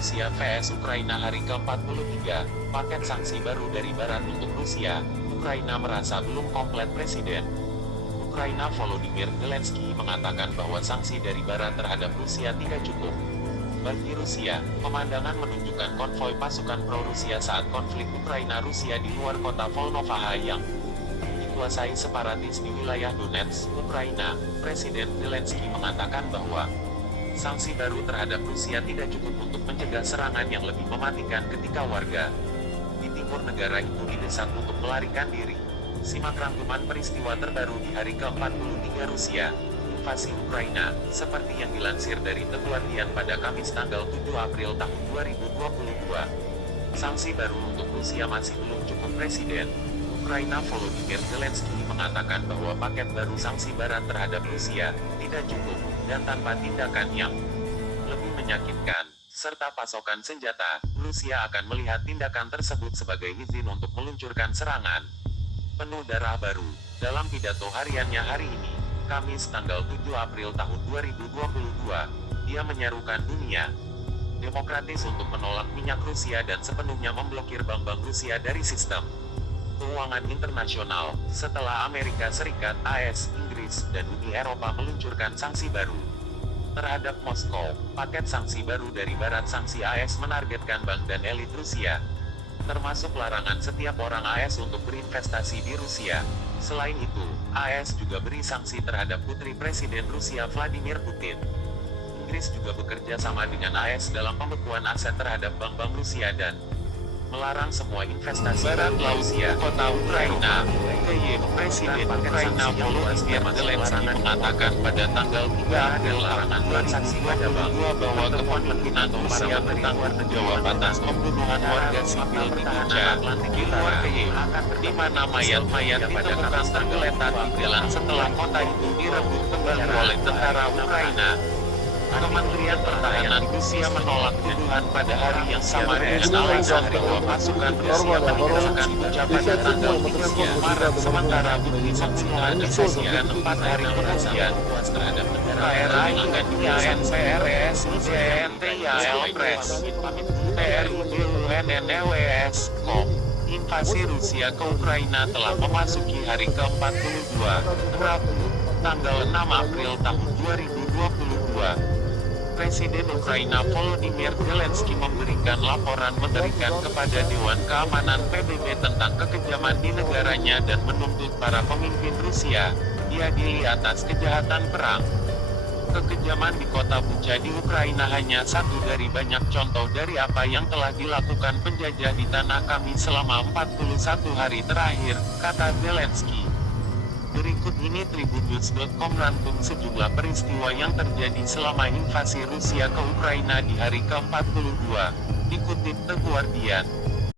Rusia vs Ukraina hari ke-43, paket sanksi baru dari Barat untuk Rusia. Ukraina merasa belum komplit. Presiden Ukraina Volodymyr Zelensky mengatakan bahwa sanksi dari Barat terhadap Rusia tidak cukup. Bagi Rusia, pemandangan menunjukkan konvoi pasukan pro-Rusia saat konflik Ukraina-Rusia di luar kota Volnovakha yang dikuasai separatis di wilayah Donetsk, Ukraina. Presiden Zelensky mengatakan bahwa sanksi baru terhadap Rusia tidak cukup untuk mencegah serangan yang lebih mematikan ketika warga di timur negara itu didesak untuk melarikan diri. Simak rangkuman peristiwa terbaru di hari ke-43 Rusia invasi Ukraina, seperti yang dilansir dari The Guardian pada Kamis tanggal 7 April tahun 2022. Sanksi baru untuk Rusia masih belum cukup. Presiden Ukraina Volodymyr Zelensky mengatakan bahwa paket baru sanksi Barat terhadap Rusia tidak cukup, dan tanpa tindakan yang lebih menyakitkan, serta pasokan senjata, Rusia akan melihat tindakan tersebut sebagai izin untuk meluncurkan serangan penuh darah baru. Dalam pidato hariannya hari ini, Kamis tanggal 7 April tahun 2022, dia menyerukan dunia demokratis untuk menolak minyak Rusia dan sepenuhnya memblokir bank-bank Rusia dari sistem keuangan internasional, setelah Amerika Serikat, AS, Inggris, dan Uni Eropa meluncurkan sanksi baru terhadap Moskow. Paket sanksi baru dari Barat. Sanksi AS menargetkan bank dan elit Rusia, termasuk larangan setiap orang AS untuk berinvestasi di Rusia. Selain itu, AS juga beri sanksi terhadap putri Presiden Rusia Vladimir Putin. Inggris juga bekerja sama dengan AS dalam pembekuan aset terhadap bank-bank Rusia dan melarang semua investasi Barat Rusia. Kota Ukraina, Kiev. Presiden Ukraina Volodymyr Zelensky mengatakan pada tanggal 3 April larangan transaksi pada bank bahwa kepemimpinan Rusia bertanggung jawab atas pembunuhan warga sipil di Bucha, di luar Kiev, di mana mayat-mayat ditemukan tergeletak di jalan setelah kota itu direbut kembali oleh tentara Ukraina. Kementerian Pertahanan Rusia menolak tuduhan pada hari yang sama dengan alasan bahwa pasukan Rusia meninggalkan Bucha pada tanggal 3 Maret, sementara bukti saksi terhadap sesian 4 hari kemudian terhadap negara akan IANPRS, CNTIAL Press, PRUBUNNEWS, invasi Rusia ke Ukraina telah memasuki hari ke-42, Rabu, tanggal 6 April tahun 2022. Presiden Ukraina Volodymyr Zelensky memberikan laporan mengerikan kepada Dewan Keamanan PBB tentang kekejaman di negaranya dan menuntut para pemimpin Rusia diadili atas kejahatan perang. Kekejaman di kota Bucha di Ukraina hanya satu dari banyak contoh dari apa yang telah dilakukan penjajah di tanah kami selama 41 hari terakhir, kata Zelensky. Berikut ini Tribunnews.com rangkum sejumlah peristiwa yang terjadi selama invasi Rusia ke Ukraina di hari ke-42, dikutip The Guardian.